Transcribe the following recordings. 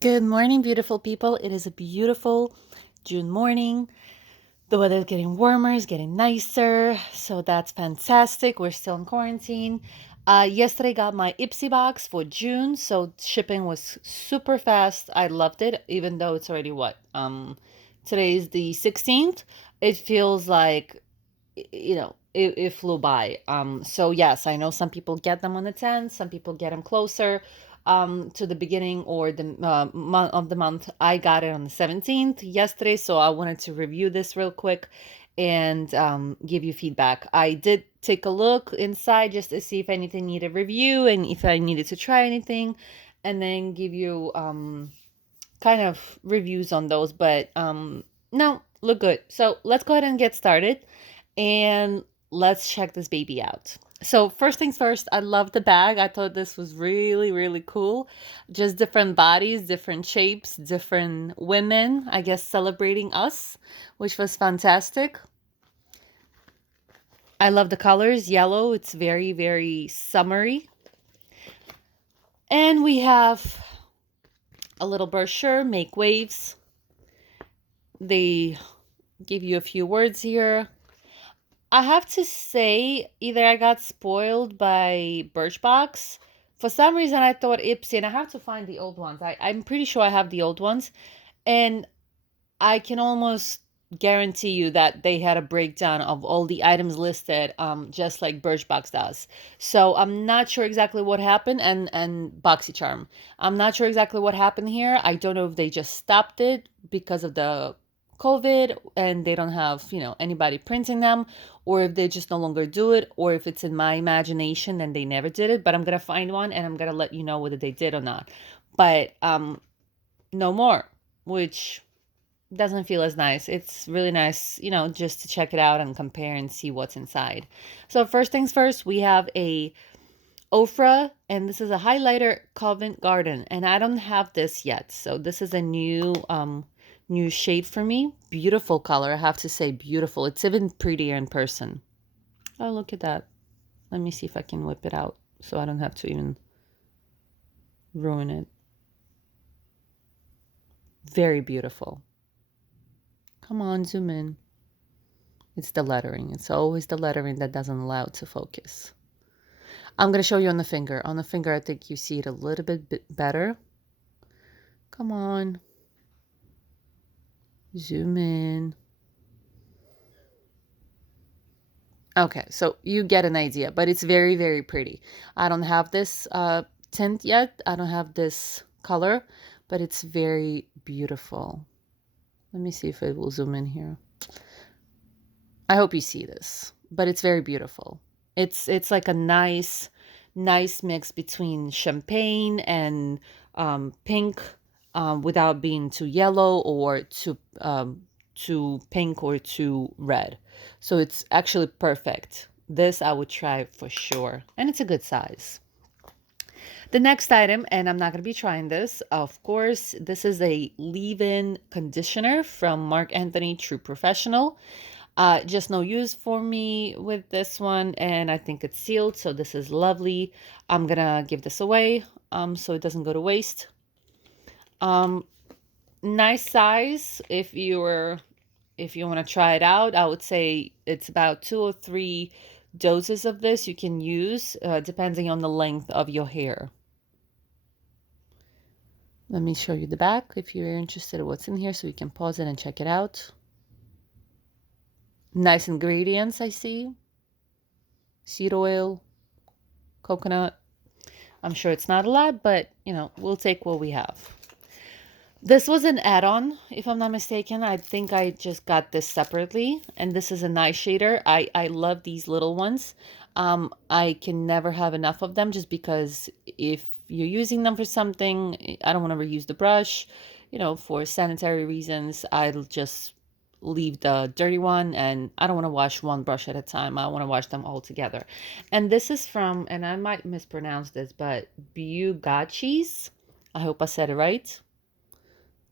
Good morning, beautiful people. It is a beautiful June morning. The weather is getting warmer, it's getting nicer, so that's fantastic. We're still in quarantine. Yesterday got my Ipsy box for June, so shipping was super fast. I loved it, even though it's already today is the 16th. It feels like it flew by. So yes, I know some people get them on the 10th, some people get them closer to the beginning or the month of the month. I got it on the 17th yesterday, so I wanted to review this real quick and give you feedback. I did take a look inside just to see if anything needed review and if I needed to try anything, and then give you kind of reviews on those. But no, look good. So let's go ahead and get started and let's check this baby out. So first things first, I love the bag. I thought this was really, really cool. Just different bodies, different shapes, different women, I guess celebrating us, which was fantastic. I love the colors, yellow. It's very, very summery. And we have a little brochure, Make Waves. They give you a few words here. I have to say, either I got spoiled by Birchbox. For some reason, I thought Ipsy, and I have to find the old ones. I'm pretty sure I have the old ones. And I can almost guarantee you that they had a breakdown of all the items listed, just like Birchbox does. So I'm not sure exactly what happened, and BoxyCharm. I'm not sure exactly what happened here. I don't know if they just stopped it because of the COVID and they don't have, anybody printing them, or if they just no longer do it, or if it's in my imagination and they never did it. But I'm gonna find one and I'm gonna let you know whether they did or not. But no more, which doesn't feel as nice. It's really nice, just to check it out and compare and see what's inside. So first things first, we have a Ofra, and this is a highlighter Covent Garden, and I don't have this yet. So this is a new shade for me. Beautiful color, I have to say, beautiful. It's even prettier in person. Oh, look at that. Let me see if I can whip it out so I don't have to even ruin it. Very beautiful. Come on, zoom in. It's the lettering. It's always the lettering that doesn't allow it to focus. I'm going to show you on the finger. On the finger, I think you see it a little bit better. Come on. Zoom in. Okay, so you get an idea, but it's very, very pretty. I don't have this tint yet. I don't have this color, but it's very beautiful. Let me see if it will zoom in here. I hope you see this, but it's very beautiful. It's like a nice mix between champagne and pink, without being too yellow or too pink or too red. So it's actually perfect. This I would try for sure, and it's a good size. The next item, and I'm not going to be trying this, of course, this is a leave-in conditioner from Mark Anthony True Professional. Just no use for me with this one, and I think it's sealed, so this is lovely. I'm gonna give this away, so it doesn't go to waste. Um, Nice size. If you want to try it out, I would say it's about 2 or 3 doses of this you can use, depending on the length of your hair. Let me show you the back if you're interested in what's in here, so you can pause it and check it out. Nice ingredients, I see. Seed oil, coconut. I'm sure it's not a lot, but we'll take what we have. This was an add-on, if I'm not mistaken. I think I just got this separately, and this is a nice shader. I love these little ones. I can never have enough of them, just because if you're using them for something, I don't want to reuse the brush, for sanitary reasons. I'll just leave the dirty one, and I don't want to wash one brush at a time. I want to wash them all together. And this is from, and I might mispronounce this, but Bugachis. I hope I said it right.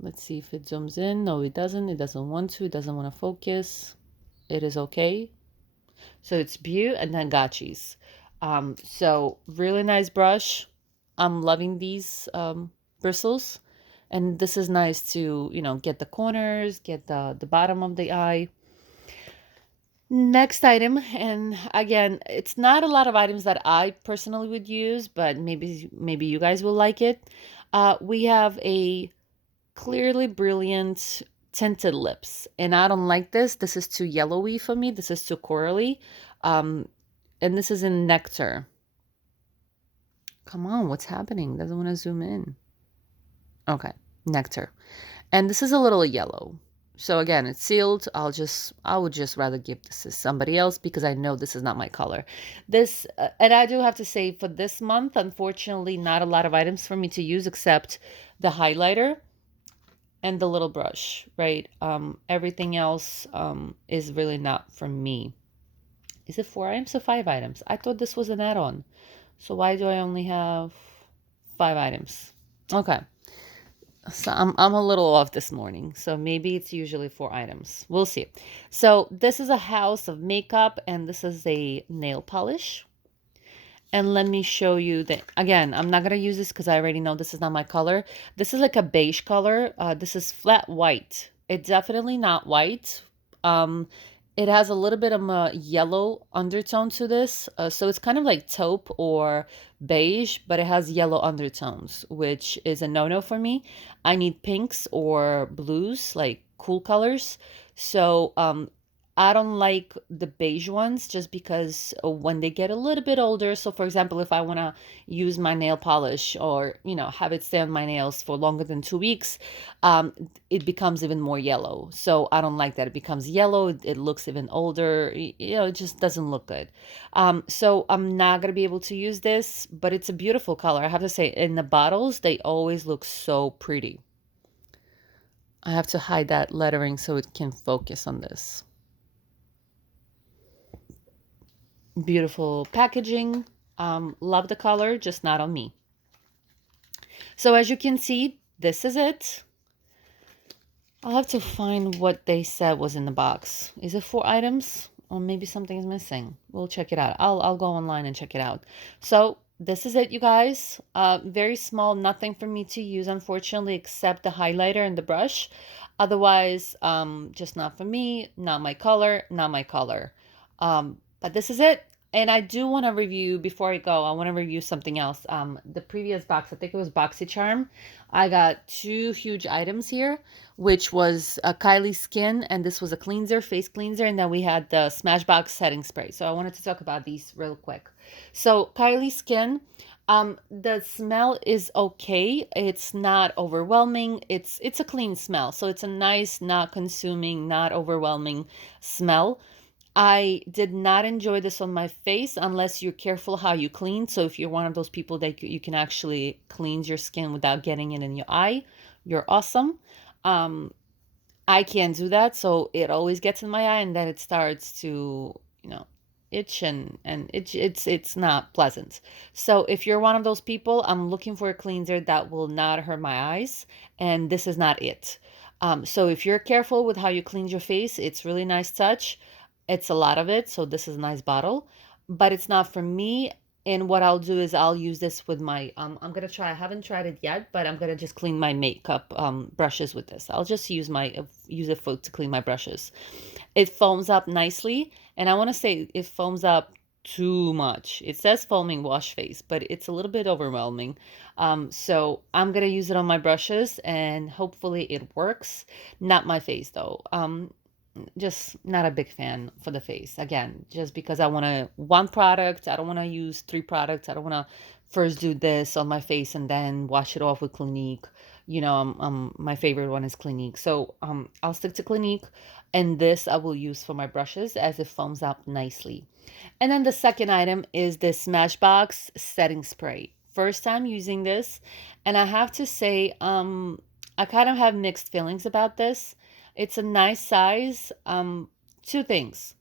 Let's see if it zooms in. No, it doesn't. It doesn't want to. It doesn't want to focus. It is okay. So it's Bu and then Gachis. So really nice brush. I'm loving these bristles. And this is nice to, get the corners, get the bottom of the eye. Next item, and again, it's not a lot of items that I personally would use, but maybe you guys will like it. We have a clearly brilliant tinted lips, and I don't like this. This is too yellowy for me. This is too corally. Um, and this is in Nectar. Come on, what's happening? Doesn't want to zoom in. Okay, Nectar. And this is a little yellow. So again, it's sealed. I would just rather give this to somebody else because I know this is not my color. And I do have to say for this month, unfortunately, not a lot of items for me to use except the highlighter and the little brush, right? Everything else is really not for me. Is it 4 items or 5 items? I thought this was an add-on. So why do I only have 5 items? Okay. So I'm a little off this morning. So maybe it's usually 4 items. We'll see. So this is a house of makeup and this is a nail polish. And let me show you that again, I'm not gonna use this because I already know this is not my color. This is like a beige color. This is flat white. It's definitely not white. Um, it has a little bit of a yellow undertone to this. So it's kind of like taupe or beige, but it has yellow undertones, which is a no-no for me. I need pinks or blues, like cool colors. So I don't like the beige ones just because when they get a little bit older, so for example, if I want to use my nail polish or, have it stay on my nails for longer than 2 weeks, um, it becomes even more yellow. So I don't like that. It becomes yellow. It looks even older. It just doesn't look good. So I'm not going to be able to use this, but it's a beautiful color. I have to say, in the bottles, they always look so pretty. I have to hide that lettering so it can focus on this. Beautiful packaging. Love the color, just not on me. So as you can see, this is it. I'll have to find what they said was in the box. Is it 4 items? Or maybe something is missing. We'll check it out. I'll go online and check it out. So this is it, you guys. Very small, nothing for me to use, unfortunately, except the highlighter and the brush. Otherwise, just not for me, not my color, not my color. But this is it. And I do want to review, before I go, I want to review something else. The previous box, I think it was BoxyCharm. I got 2 huge items here, which was a Kylie Skin, and this was a cleanser, face cleanser, and then we had the Smashbox setting spray. So I wanted to talk about these real quick. So Kylie Skin, the smell is okay. It's not overwhelming. It's a clean smell. So it's a nice, not consuming, not overwhelming smell. I did not enjoy this on my face unless you're careful how you clean. So if you're one of those people that you can actually cleanse your skin without getting it in your eye, you're awesome. Um, I can't do that, so it always gets in my eye, and then it starts to, itch, and it's not pleasant. So if you're one of those people, I'm looking for a cleanser that will not hurt my eyes, and this is not it. So if you're careful with how you cleanse your face, it's really nice touch. It's a lot of it, so this is a nice bottle, but it's not for me. And what I'll do is I'll use this with my I'm gonna try. I haven't tried it yet, but I'm gonna just clean my makeup brushes with this. I'll just use it for to clean my brushes. It foams up nicely, and I want to say it foams up too much. It says foaming wash face, but it's a little bit overwhelming. So I'm gonna use it on my brushes, and hopefully it works. Not my face though. Just not a big fan for the face. Again, just because I want to one product, I don't want to use 3 products. I don't want to first do this on my face and then wash it off with Clinique. My favorite one is Clinique. So I'll stick to Clinique, and this I will use for my brushes as it foams up nicely. And then the second item is this Smashbox setting spray. First time using this, and I have to say, I kind of have mixed feelings about this. It's a nice size. 2 things.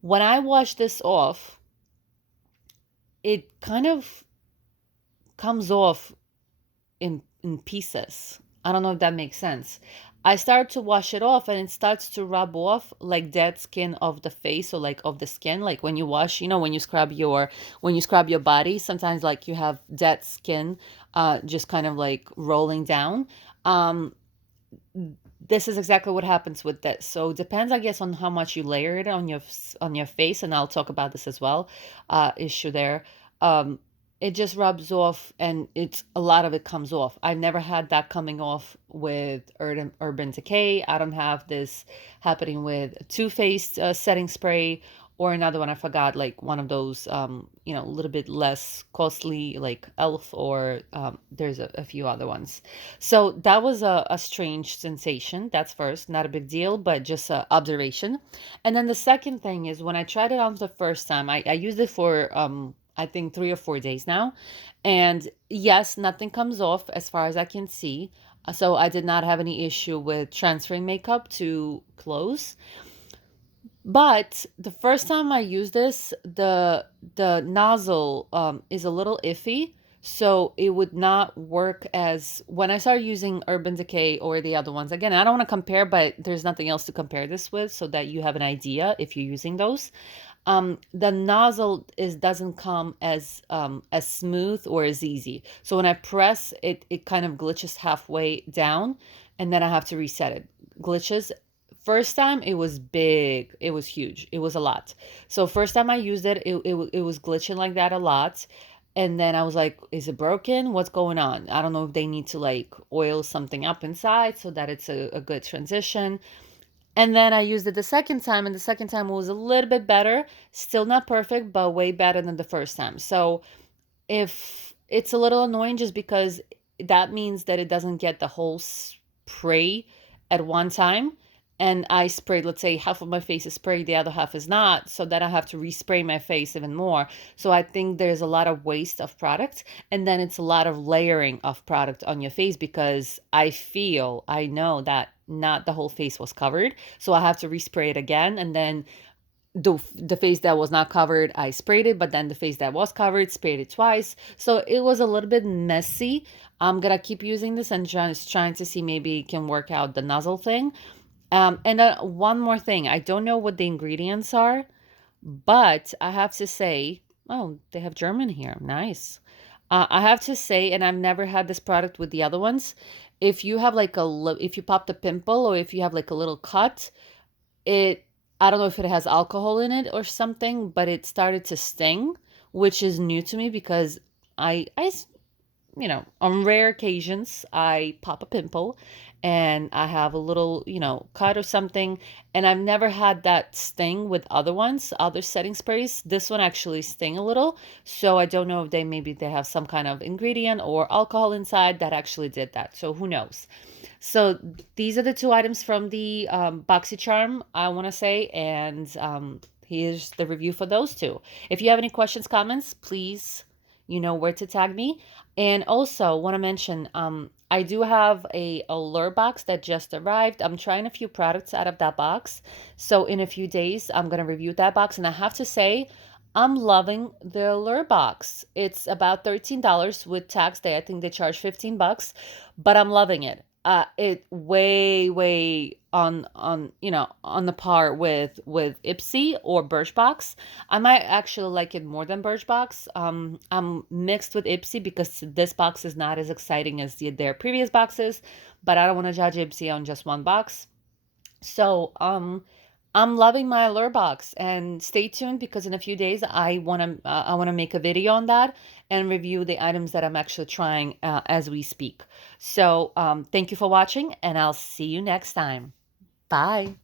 When I wash this off, it kind of comes off in pieces. I don't know if that makes sense. I start to wash it off and it starts to rub off like dead skin of the face or like of the skin. Like when you wash, when you scrub your body, sometimes like you have dead skin just kind of like rolling down. Um, this is exactly what happens with this. So it depends, I guess, on how much you layer it on your face, and I'll talk about this as well. Issue there. Um, it just rubs off, and it's a lot of it comes off. I've never had that coming off with Urban Decay. I don't have this happening with Too Faced setting spray or another one I forgot, like one of those, a little bit less costly, like Elf, or there's a few other ones. So that was a strange sensation. That's first, not a big deal, but just a observation. And then the second thing is when I tried it on the first time, I used it for I think 3 or 4 days now. And yes, nothing comes off as far as I can see. So I did not have any issue with transferring makeup to clothes. But the first time I used this, the nozzle is a little iffy, so it would not work as when I started using Urban Decay or the other ones. Again, I don't want to compare, but there's nothing else to compare this with, so that you have an idea if you're using those. The nozzle is doesn't come as smooth or as easy. So when I press it, it kind of glitches halfway down, and then I have to reset it. Glitches. First time it was big, it was huge, it was a lot. So first time I used it, it was glitching like that a lot. And then I was like, is it broken? What's going on? I don't know if they need to like oil something up inside so that it's a good transition. And then I used it the second time, and the second time was a little bit better. Still not perfect, but way better than the first time. So if it's a little annoying just because that means that it doesn't get the whole spray at one time, and I sprayed, let's say half of my face is sprayed, the other half is not, so then I have to respray my face even more. So I think there's a lot of waste of product, and then it's a lot of layering of product on your face because I know that not the whole face was covered, so I have to respray it again, and then the face that was not covered, I sprayed it, but then the face that was covered, sprayed it twice. So it was a little bit messy. I'm gonna keep using this and just trying to see maybe it can work out the nozzle thing. And one more thing, I don't know what the ingredients are, but I have to say, oh, they have German here. Nice. I have to say, and I've never had this product with the other ones. If you have like if you popped a pimple or if you have like a little cut, it I don't know if it has alcohol in it or something, but it started to sting, which is new to me because on rare occasions, I pop a pimple and I have a little, cut or something. And I've never had that sting with other ones, other setting sprays. This one actually sting a little. So I don't know if maybe they have some kind of ingredient or alcohol inside that actually did that. So who knows? So these are the two items from the BoxyCharm, I want to say. And here's the review for those two. If you have any questions, comments, please, you know where to tag me. And also want to mention, I do have a allure box that just arrived. I'm trying a few products out of that box. So in a few days, I'm going to review that box. And I have to say, I'm loving the allure box. It's about $13 with tax day. I think they charge $15, but I'm loving it. It way on the par with Ipsy or Birchbox. I might actually like it more than Birchbox. I'm mixed with Ipsy because this box is not as exciting as their previous boxes, but I don't want to judge Ipsy on just one box. So, I'm loving my allure box, and stay tuned because in a few days I want to make a video on that and review the items that I'm actually trying as we speak. So, thank you for watching, and I'll see you next time. Bye.